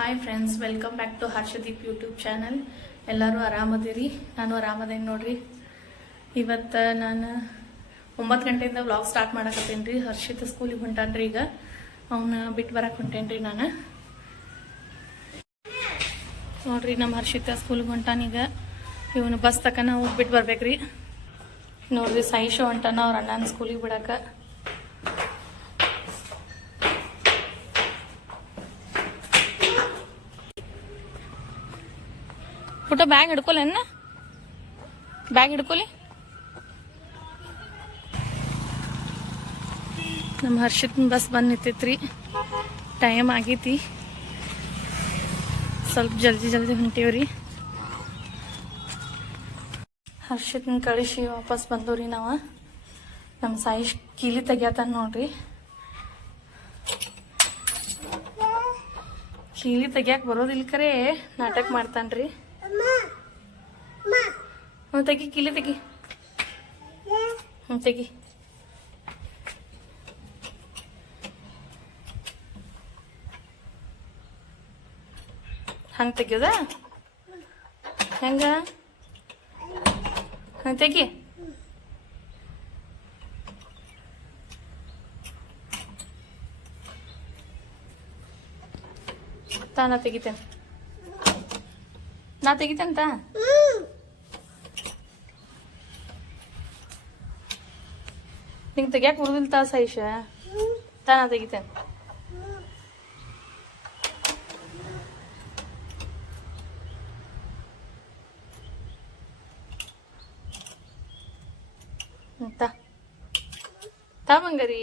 Hi friends, welcome back to Harshdeep YouTube channel. ಎಲ್ಲರೂ ಆರಾಮದಿರಿ. ನಾನು ಆರಾಮದೇನಿ ನೋಡ್ರಿ. ಇವತ್ತು ನಾನು 9 ಗಂಟೆಯಿಂದ ವ್ಲಾಗ್ ಸ್ಟಾರ್ಟ್ ಮಾಡಕತ್ತೇನೆ ರೀ. ಹರ್ಷಿತ ಸ್ಕೂಲಿಗೆ ಹೊಂಟಾನ್ರಿ. ಈಗ ಅವನ್ನ ಬಿಟ್ಟು ಬರಕ್ಕೆ ಹೊಂಟೇನ್ರಿ ನಾನು. ನೋಡ್ರಿ, ನಮ್ಮ ಹರ್ಷಿತ ಸ್ಕೂಲಿಗೆ ಹೊಂಟಾನೀಗ. ಇವನು ಬಸ್ ತಕನ ಹೋಗಿ ಬಿಟ್ಟು ಬರ್ಬೇಕ್ರಿ. ನೋಡ್ರಿ, ಸಾಯಿಶು ಹೊಂಟಾನ ಅವ್ರ ಅಣ್ಣನ ಸ್ಕೂಲಿಗೆ ಬಿಡಕ್ಕೆ. ಪುಟ್ಟ ಬ್ಯಾಗ್ ಹಿಡ್ಕೊಲೇನ? ಬ್ಯಾಗ್ ಹಿಡ್ಕೊಲಿ. ನಮ್ಮ ಹರ್ಷಿತನ ಬಸ್ ಬಂದು ನಿಂತೈತ್ರಿ. ಟೈಮ್ ಆಗೈತಿ. ಸ್ವಲ್ಪ ಜಲ್ದಿ ಹೊಂಟೀವ್ರಿ. ಹರ್ಷಿತನ ಕಳಿಸಿ ವಾಪಸ್ ಬಂದವ್ರಿ ನಾವು. ನಮ್ಮ ಸಾಯಿಶ್ ಕೀಲಿ ತೆಗ್ಯಾತಾನ ನೋಡ್ರಿ. ಕೀಲಿ ತೆಗ್ಯಾಕ ಬರೋದಿಲ್ಲ, ಕರೆ ನಾಟಕ ಮಾಡ್ತಾನ್ರಿ. ತೆಗಿ, ಕೀಲಿ ತೆಗಿ. ತೆಗಿ. ಹಂಗೆ ತೆಗ್ಯೋದ? ಹೆಂಗ? ತೆಗಿ. ನಾ ತೆಗಿತೇನೆ. ನಾ ತೆಗಿತೇಂತ. ನಿಂಗೆ ತೆಗಿಯಾಕ ಬರುದಿಲ್ಲ ಸಾಯಿಷ. ನಾ ತೆಗಿತೇನೆ. ತಾ ಬಂಗಾರಿ,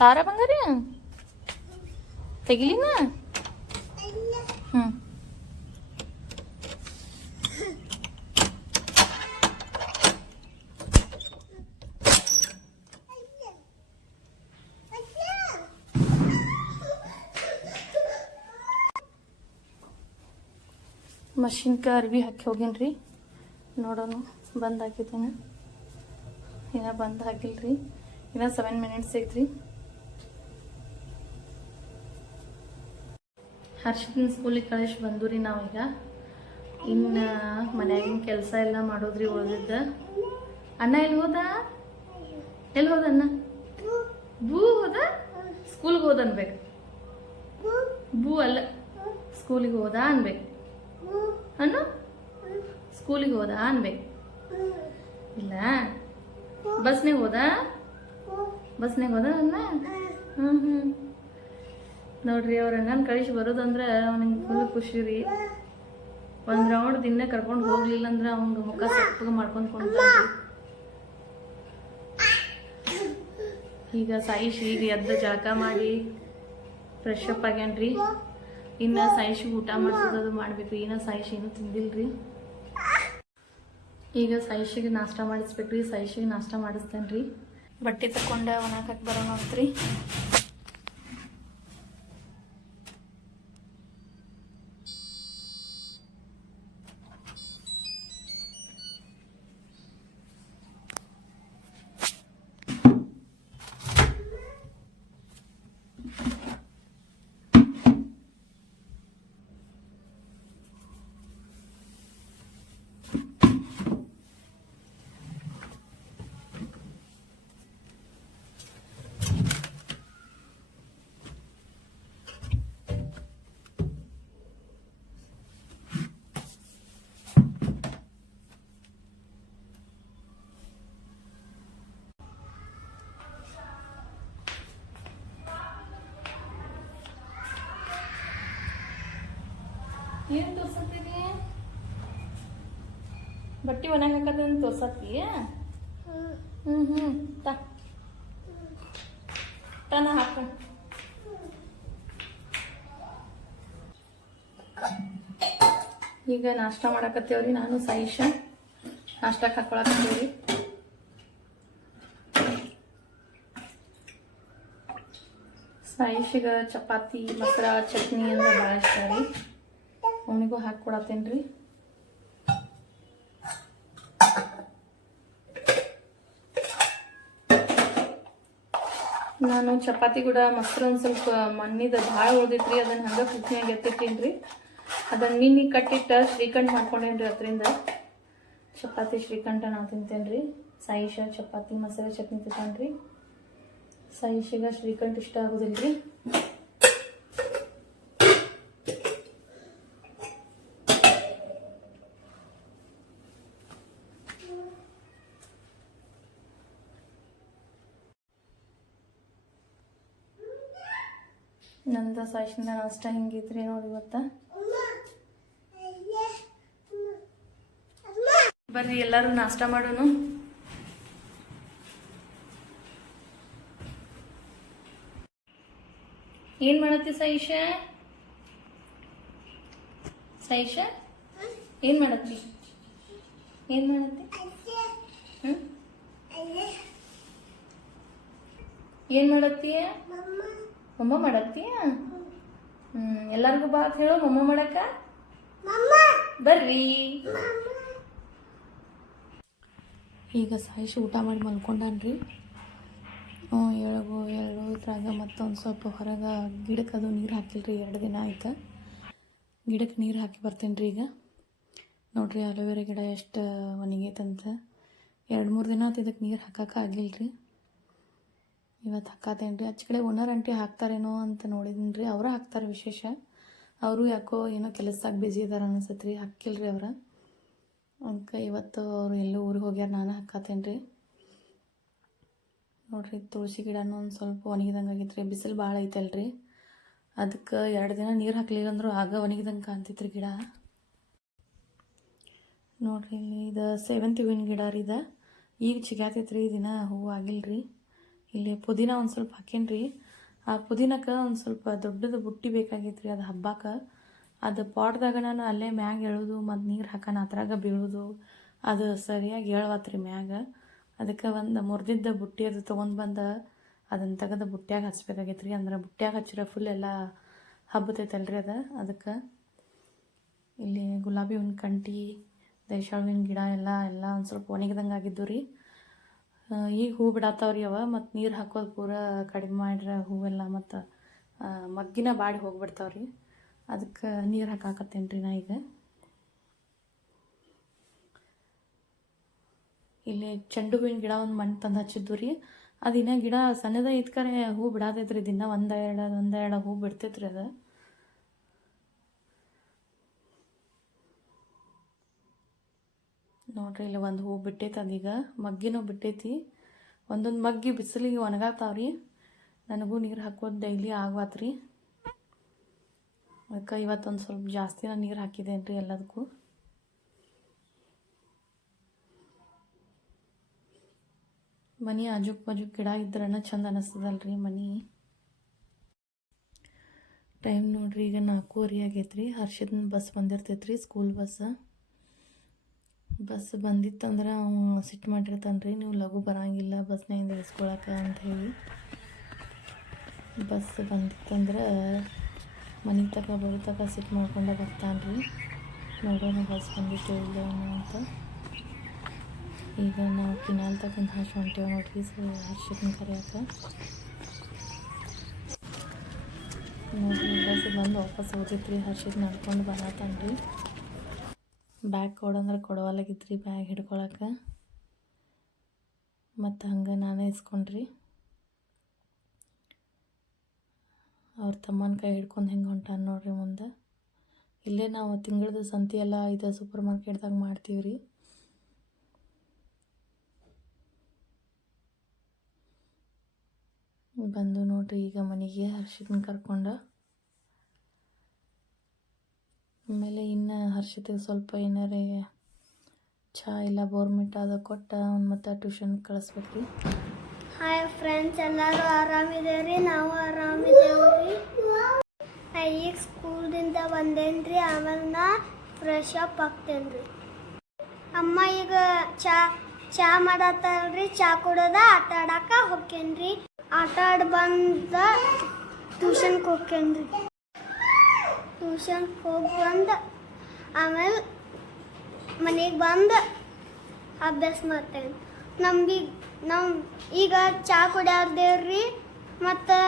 ತಾರ ಬಂಗಾರಿ ತೆಗಿಲಿನ. ಮಷಿನ್ಗೆ ಅರ್ವಿ ಹಾಕಿ ಹೋಗೇನ್ರಿ. ನೋಡೋಣ, ಬಂದ್ ಹಾಕಿದ್ದೇನೆ. ಇನ್ನ ಬಂದ್ ಹಾಕಿಲ್ರಿ. ಇನ್ನ 7 ಮಿನಿಟ್ಸ್ ಐತ್ರಿ. ಹರ್ಷಿತನ ಸ್ಕೂಲಿಗೆ ಕಳಿಸಿ ಬಂದೂರಿ ನಾವೀಗ. ಇನ್ನು ಮನ್ಯಾಗಿನ ಕೆಲಸ ಎಲ್ಲ ಮಾಡೋದ್ರಿ ಉಳಿದಿದ್ದ. ಅಣ್ಣ ಎಲ್ಲಿ ಹೋದ? ಎಲ್ಲಿ ಹೋದ ಅಣ್ಣ? ಬೂ ಹೋದ? ಸ್ಕೂಲ್ಗೆ ಹೋದ ಅನ್ಬೇಕು. ಬೂ ಅಲ್ಲ, ಸ್ಕೂಲಿಗೆ ಹೋದ ಅನ್ಬೇಕು. ಅಣ್ಣ ಸ್ಕೂಲಿಗೆ ಹೋದ ಅನ್ಬೇಕು. ಇಲ್ಲ, ಬಸ್ನಾಗ ಹೋದ. ಬಸ್ನಾಗ ಹೋದ ಅಣ್ಣ. ನೋಡ್ರಿ, ಅವ್ರ ಅಣ್ಣನ ಕಳಿಸಿ ಬರೋದಂದ್ರೆ ಅವನಿಗೆ ಫುಲ್ ಖುಷಿ ರೀ. ಒಂದ್ ರೌಂಡ್ ದಿನ ಕರ್ಕೊಂಡು ಹೋಗ್ಲಿಲ್ಲ ಅಂದ್ರೆ ಅವಂಗ ಮುಖ ಸಪ್ಪಗ ಮಾಡ್ಕೊಂಡ್ ಕೊಂಡ್ರಿ. ಈಗ ಸಾಯಿಶ್ ಈಗ ಎದ್ದ ಜಳಕ ಮಾಡಿ ಫ್ರೆಶ್ ಅಪ್ ಆಗ್ಯಾನ್ರಿ. ಇನ್ನ ಸಾಯಿಶಿಗೆ ಊಟ ಮಾಡಿಸೋದು ಮಾಡ್ಬೇಕು. ಇನ್ನ ಸಾಯಿಶ್ ಏನು ತಿಂದಿಲ್ರಿ. ಈಗ ಸಾಯಿಶಿಗೆ ನಾಷ್ಟ ಮಾಡಿಸ್ಬೇಕ್ರಿ. ಸಾಯಿಶಿಗೆ ನಾಷ್ಟ ಮಾಡಿಸ್ತೇನ್ರಿ. ಬಟ್ಟೆ ತಕೊಂಡ ಒಣಾಕಕ್ಕೆ ಬರೋಣ ಅಂತ್ರಿ. ಏನ್ ತೋರ್ಸತ್ತೀರಿ? ಬಟ್ಟೆ ಒಣಗ ಹಾಕದಂತ ತೋರ್ಸತ್ತಿ? ತನ ಹಾಕ. ಈಗ ನಾಷ್ಟ ಮಾಡಕತ್ತೇವ್ರಿ. ನಾನು ಸಾಯಿಷ ನಾಷ್ಟಕ್ಕೆ ಹಾಕೊಳಕತ್ತೇವ್ರಿ. ಸಾಯಿಷಿಗ ಚಪಾತಿ, ಮೊಸರ, ಚಟ್ನಿ ಅಂದ್ರೆ ಭಾಳ ಇಷ್ಟ ರೀ. ಅವನಿಗೂ ಹಾಕೊಡತ್ತೇನ್ರಿ. ನಾನು ಚಪಾತಿ ಕೂಡ ಮೊಸರು ಒಂದು ಸ್ವಲ್ಪ ಮಣ್ಣಿದ ಭಾಳ ಉಳ್ದಿತ್ರಿ, ಅದನ್ನು ಹಂಗೆ ಕುಕ್ಕಿನಾಗ ಎತ್ತಿಟ್ಟೀನಿ ರೀ. ಅದನ್ನು ನಿನ್ನೆ ಕಟ್ಟಿಟ್ಟು ಶ್ರೀಖಂಡ್ ಮಾಡ್ಕೊಂಡೇನಿ ರೀ. ಅದರಿಂದ ಚಪಾತಿ ಶ್ರೀಖಂಡ ನಾವು ತಿಂತೇನೆ ರೀ. ಸಾಯಿಷ ಚಪಾತಿ ಮಸಾಲೆ ಚಟ್ನಿ ತಿಂತಾನೆ ರೀ. ಸಾಯಿಷಿಗೆ ಶ್ರೀಖಂಡ್ ಇಷ್ಟ ಆಗೋದಿಲ್ಲ ರೀ. ನಂದು ಸಾಯಿಷಿಂದ ನಾಷ್ಟ ಹಿಂಗಿತ್ರಿ ನೋಡಿ ಇವತ್ತ. ಬರ್ರಿ ಎಲ್ಲರೂ ನಾಷ್ಟ ಮಾಡೋಣ. ಏನ್ ಮಾಡತ್ತಿ ಸಾಯಿಷ? ಸಾಯಿಷ ಏನ್ ಮಾಡತ್ತಿ? ಏನ್ ಮಾಡತ್ತಿ? ಏನ್ ಮಾಡತ್ತೀಯ? ಮಮ್ಮ ಮಾಡತ್ತೀಯ? ಎಲ್ಲಾರ್ಗು ಬಾ ಅಂತ ಹೇಳೋ ಮಮ್ಮ ಮಾಡಕ್ಕ. ಬರ್ರಿ. ಈಗ ಸಾಯಿಷ ಊಟ ಮಾಡಿ ಮಲ್ಕೊಂಡಾನ್ರಿ. ಹೇಳೋದ್ರಾಗ ಮತ್ತೊಂದು ಸ್ವಲ್ಪ ಹೊರಗೆ ಗಿಡಕ್ಕೆ ಅದು ನೀರು ಹಾಕಿಲ್ರಿ. 2 ದಿನ ಆಯ್ತು. ಗಿಡಕ್ಕೆ ನೀರು ಹಾಕಿ ಬರ್ತೇನೆ ರೀ. ಈಗ ನೋಡ್ರಿ ಅಲೋವೆರಾ ಗಿಡ ಎಷ್ಟು ಒಣಗೈತಂತ. 2-3 ದಿನ ಆಯ್ತು ಇದಕ್ಕೆ ನೀರು ಹಾಕಕ್ಕೆ ಆಗಿಲ್ಲ ರೀ. ಇವತ್ತು ಹಾಕತ್ತೇನೆ ರೀ. ಆಚೆ ಕಡೆ ಓನರ್ ಆಂಟಿ ಹಾಕ್ತಾರೇನೋ ಅಂತ ನೋಡಿದ್ದೀನಿ ರೀ. ಅವರ ಹಾಕ್ತಾರೆ ವಿಶೇಷ. ಅವರು ಯಾಕೋ ಏನೋ ಕೆಲಸದಾಗ ಬ್ಯುಸಿ ಇದ್ದಾರೆ ಅನಿಸತ್ರಿ, ಹಾಕಿಲ್ರಿ ಅವ್ರ. ಅದಕ್ಕೆ ಇವತ್ತು ಅವರು ಎಲ್ಲೋ ಊರಿಗೆ ಹೋಗ್ಯಾರ, ನಾನು ಹಾಕತ್ತೇನೆ ರೀ. ನೋಡ್ರಿ ತುಳಸಿ ಗಿಡನೂ ಒಂದು ಸ್ವಲ್ಪ ಒಣಗಿದಂಗೆ ಆಗೈತೆ ರೀ. ಬಿಸಿಲು ಭಾಳ ಐತಲ್ರಿ, ಅದಕ್ಕೆ 2 ದಿನ ನೀರು ಹಾಕ್ಲಿಲ್ಲ ಅಂದರೂ ಆಗ ಒಣಗಿದಂಗೆ ಕಾಣ್ತೈತ್ರಿ ಗಿಡ. ನೋಡ್ರಿ ಇದು ಸೇವಂತಿ ಹೂವಿನ ಗಿಡ ರೀ. ಈಗ ಚಿಗಾತೈತ್ರಿ, ದಿನ ಹೂವು ಆಗಿಲ್ರಿ. ಇಲ್ಲಿ ಪುದೀನ ಒಂದು ಸ್ವಲ್ಪ ಹಾಕೇನಿ ರೀ. ಆ ಪುದೀನಕ್ಕೆ ಒಂದು ಸ್ವಲ್ಪ ದೊಡ್ಡದು ಬುಟ್ಟಿ ಬೇಕಾಗಿತ್ತು ರೀ. ಅದು ಹಬ್ಬಕ್ಕೆ ಅದು ಪಾಟ್ದಾಗ ನಾನು ಅಲ್ಲೇ ಮ್ಯಾಗ ಎಳೋದು ಮತ್ತು ನೀರು ಹಾಕೋಣ ಅದ್ರಾಗ ಬೀಳೋದು ಅದು ಸರಿಯಾಗಿ ಹೇಳ್ವತ್ರಿ ಮ್ಯಾಗ. ಅದಕ್ಕೆ ಒಂದು ಮುರಿದಿದ್ದ ಬುಟ್ಟಿ ಅದು ತೊಗೊಂಡು ಬಂದು ಅದನ್ನು ತೆಗೆದು ಬುಟ್ಟ್ಯಾಗ ಹಚ್ಬೇಕಾಗೈತೆ ರೀ. ಅಂದ್ರೆ ಬುಟ್ಟ್ಯಾಗ ಹಚ್ಚಿರೋ ಫುಲ್ ಎಲ್ಲ ಹಬ್ಬತೈತಲ್ರಿ ಅದು. ಅದಕ್ಕೆ ಇಲ್ಲಿ ಗುಲಾಬಿ ಹೂವಿನ ಕಂಟಿ, ದಾಸ್ವಾಳ ಹೂವಿನ ಗಿಡ ಎಲ್ಲ ಒಂದು ಸ್ವಲ್ಪ ಒಣಗಿದಂಗೆ ಆಗಿದ್ದು ರೀ. ಈಗ ಹೂ ಬಿಡತ್ತವ್ರಿ ಅವ. ಮತ್ತು ನೀರು ಹಾಕೋದು ಪೂರ ಕಡಿಮೆ ಮಾಡ್ರೆ ಹೂವೆಲ್ಲ ಮತ್ತು ಮಗ್ಗಿನ ಬಾಡಿ ಹೋಗ್ಬಿಡ್ತಾವ್ರಿ. ಅದಕ್ಕೆ ನೀರು ಹಾಕಾಕತ್ತೇನೆ ರೀ ನಾ ಈಗ. ಇಲ್ಲಿ ಚೆಂಡು ಹೂವಿನ ಗಿಡ ಒಂದು ಮಣ್ಣು ತಂದು ಹಚ್ಚಿದ್ದು ರೀ. ಅದಿನ್ನ ಗಿಡ ಸಣ್ಣದ ಇದ್ಕರೆ ಹೂ ಬಿಡತೈತ್ರಿ. ದಿನ ಒಂದೆರಡು ಹೂ ಬಿಡ್ತೈತ್ರಿ ಅದು. ನೋಡ್ರಿ ಇಲ್ಲಿ ಒಂದು ಹೂ ಬಿಟ್ಟೈತೆ. ಅದೀಗ ಮಗ್ಗಿನೂ ಬಿಟ್ಟೈತಿ. ಒಂದೊಂದು ಮಗ್ಗಿ ಬಿಸಿಲಿಗೆ ಒಣಗಾತಾವ್ರಿ. ನನಗೂ ನೀರು ಹಾಕೋದು ಡೈಲಿ ಆಗ್ವಾತ್ರಿ. ಅದಕ್ಕೆ ಇವತ್ತೊಂದು ಸ್ವಲ್ಪ ಜಾಸ್ತಿನ ನೀರು ಹಾಕಿದ್ದೇನೆ ರೀ ಎಲ್ಲದಕ್ಕೂ. ಮನೆ ಆಜುಕ್ ಬಾಜುಕ್ ಗಿಡ ಇದ್ರನ ಚಂದ ಅನ್ನಿಸ್ತದಲ್ರಿ ಮನೆ. ಟೈಮ್ ನೋಡ್ರಿ ಈಗ 4:15 ಆಗೈತ್ರಿ. ಹರ್ಷದನ ಬಸ್ ಬಂದಿರ್ತೈತ್ರಿ, ಸ್ಕೂಲ್ ಬಸ್ ಬಂದಿತ್ತಂದ್ರೆ ಅವನು ಸಿಟ್ಟು ಮಾಡಿರ್ತಾನೆ ರೀ. ನೀವು ಲಘು ಬರೋಂಗಿಲ್ಲ ಬಸ್ನಾಗಿಂದ ಇಳಿಸ್ಕೊಳಕ್ಕೆ ಅಂತ ಹೇಳಿ. ಬಸ್ ಬಂದಿತ್ತಂದ್ರೆ ಮನೆಗೆ ಬರೋ ಸಿಟ್ಟು ಮಾಡ್ಕೊಂಡೆ ಬರ್ತಾನೆ ರೀ. ನೋಡೋಣ ಬಸ್ ಬಂದಿತ್ತು ಇಲ್ಲ ಅಂತ. ಈಗ ನಾವು ಕಿನಾಲ್ ತಗೊಂಡು ಹೊಂಟೇವೆ ನೋಡ್ರಿ ಹರ್ಷದನ ಕರೆಯೋಕೆ. ನೋಡ್ರಿ ಬಸ್ ಬಂದು ವಾಪಸ್ ಹೋಗಿತ್ರಿ. ಹರ್ಷದ್ ನಡ್ಕೊಂಡು ಬರತ್ತಾನೆ ರೀ. ಬ್ಯಾಗ್ ಕೊಡಂದ್ರೆ ಕೊಡವಲ್ಲಾಗಿದ್ರಿ ಬ್ಯಾಗ್ ಹಿಡ್ಕೊಳಕ್ಕೆ. ಮತ್ತು ಹಂಗೆ ನಾನೇ ಇಸ್ಕೊಂಡ್ರಿ. ಅವ್ರ ತಮ್ಮನ ಕೈ ಹಿಡ್ಕೊಂಡು ಹೆಂಗೆ ಹೊಂಟಾನ ನೋಡ್ರಿ ಮುಂದೆ. ಇಲ್ಲೇ ನಾವು ತಿಂಗಳದ ಸಂತೆ ಎಲ್ಲ ಇದು ಸೂಪರ್ ಮಾರ್ಕೆಟ್ದಾಗ ಮಾಡ್ತೀವಿ ರೀ. ಬಂದು ನೋಡ್ರಿ ಈಗ ಮನೆಗೆ ಹರ್ಷಿತನ ಕರ್ಕೊಂಡು. ಆಮೇಲೆ ಇನ್ನು ಹರ್ಷಿತಿಗೆ ಸ್ವಲ್ಪ ಏನಾರೇ ಚಹಾ ಇಲ್ಲ ಬೋರ್ಮಿಟ ಅದು ಕೊಟ್ಟು ಅವ್ನು ಮತ್ತೆ ಟ್ಯೂಷನ್ ಕಳಿಸ್ಬೇಕು ರೀ. ಹಾಯ್ ಫ್ರೆಂಡ್ಸ್, ಎಲ್ಲರೂ ಆರಾಮಿದೇವ್ರಿ. ನಾವು ಆರಾಮಿದ್ದೇವ್ರಿ. ಈಗ ಸ್ಕೂಲ್ದಿಂದ ಬಂದೇನ್ರಿ. ಆಮೇಲೆ ನಾ ಫ್ರೆಶ್ ಅಪ್ ಆಗ್ತೇನ್ರಿ. ಅಮ್ಮ ಈಗ ಚಾ ಮಾಡತ್ತಲ್ರಿ. ಚಾ ಕುಡೋದ ಆಟ ಆಡಕ್ಕೆ ಹೋಗ್ತೇನ್ರಿ. ಆಟ ಆಡಿ ಬಂದ ಟ್ಯೂಷನ್ಗೆ ಹೋಗ್ತೇನ್ರಿ. ಟ್ಯೂಷನ್ಗೆ ಹೋಗಿ ಬಂದು ಆಮೇಲೆ ಮನೆಗೆ ಬಂದು ಅಭ್ಯಾಸ ಮಾಡ್ತೇನೆ. ನಮ್ಮ ಈಗ ಚಾ ಕುಡಿಯಾರ್ದೇವ್ರಿ. ಮತ್ತು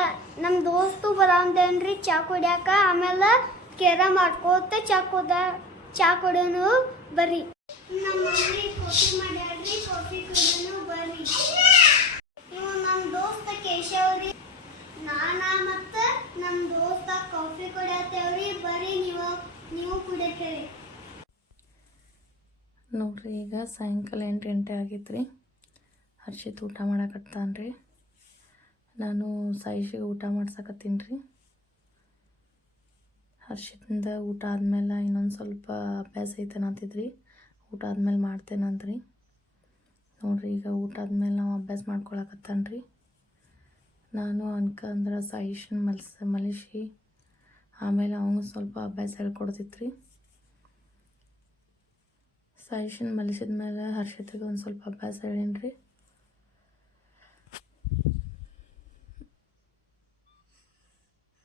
ನಮ್ಮ ದೋಸ್ತು ಬರಂದೇನ್ರಿ ಚಾ ಕುಡಿಯಾಕ. ಆಮೇಲೆ ಕೇರಮ್ ಆಡ್ಕೋತ ಚಾ ಕುಡಿಯೋನು ಬರ್ರಿ. ನಮ್ಮ ಮಮ್ಮಿ ಕಾಫಿ ಮಾಡ್ಯಾಡ್ರಿ, ಕಾಫಿ ಕುಡಿಯೋನು ಬರ್ರಿ. ಇವು ನಮ್ಮ ದೋಸ್ತ ಕೇಶವ್ರಿ, ನಾನ ಮತ್ತು ನಮ್ಮ ದೋಸ್ತ ಕಾಫಿ ಕುಡಿಯತ್ತೇವ್ರಿ. ಬರ್ರಿ ನೀವು ಕುಡಿಯತ್ತೇರಿ. ನೋಡ್ರಿ ಈಗ ಸಾಯಂಕಾಲ 8 ಗಂಟೆ ಆಗೈತೆ ರೀ. ಹರ್ಷಿತ್ ಊಟ ಮಾಡಕತ್ತಾನ ರೀ. ನಾನು ಸಾಯಿಷಿಗೆ ಊಟ ಮಾಡ್ಸಕತ್ತೀನಿ ರೀ. ಹರ್ಷಿತಿಂದ ಊಟ ಆದಮೇಲೆ ಇನ್ನೊಂದು ಸ್ವಲ್ಪ ಅಭ್ಯಾಸ ಐತೇನಂತಿದ್ರಿ, ಊಟ ಆದ್ಮೇಲೆ ಮಾಡ್ತೇನಂದ್ರಿ. ನೋಡ್ರಿ ಈಗ ಊಟ ಆದ್ಮೇಲೆ ನಾವು ಅಭ್ಯಾಸ ಮಾಡ್ಕೊಳಕತ್ತಾನ ರೀ. ನಾನು ಅನ್ಕಂದ್ರೆ ಸಾಯಿಷನ್ ಮಲಿಸಿ ಆಮೇಲೆ ಅವನು ಸ್ವಲ್ಪ ಅಭ್ಯಾಸ ಹೇಳ್ಕೊಡ್ತಿತ್ತು ರೀ. ಸಾಯಿಷನ್ ಮಲಿಸಿದ ಮೇಲೆ ಹರ್ಷಿತಿಗೆ ಒಂದು ಸ್ವಲ್ಪ ಅಭ್ಯಾಸ ಹೇಳೀನಿ ರೀ.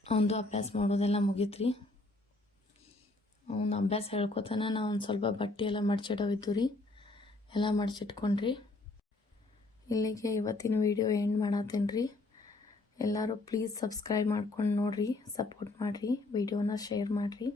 ಒಂದು ಅಭ್ಯಾಸ ಮಾಡೋದೆಲ್ಲ ಮುಗೀತು ರೀ. ಅವ್ನು ಅಭ್ಯಾಸ ಹೇಳ್ಕೊತಾನೆ ನಾವು ಒಂದು ಸ್ವಲ್ಪ ಬಟ್ಟೆ ಎಲ್ಲ ಮಡ್ಚಿಡೋವಿದ್ದು ರೀ, ಎಲ್ಲ ಮಡ್ಚಿಟ್ಕೊಂಡ್ರಿ. ಇಲ್ಲಿಗೆ ಇವತ್ತಿನ ವಿಡಿಯೋ ಎಂಡ್ ಮಾಡತ್ತೀನಿ ರೀ. ಎಲ್ಲರೂ ಪ್ಲೀಸ್ ಸಬ್ಸ್ಕ್ರೈಬ್ ಮಾಡ್ಕೊಂಡು ನೋಡಿರಿ, ಸಪೋರ್ಟ್ ಮಾಡಿರಿ, ವಿಡಿಯೋನ ಶೇರ್ ಮಾಡಿರಿ.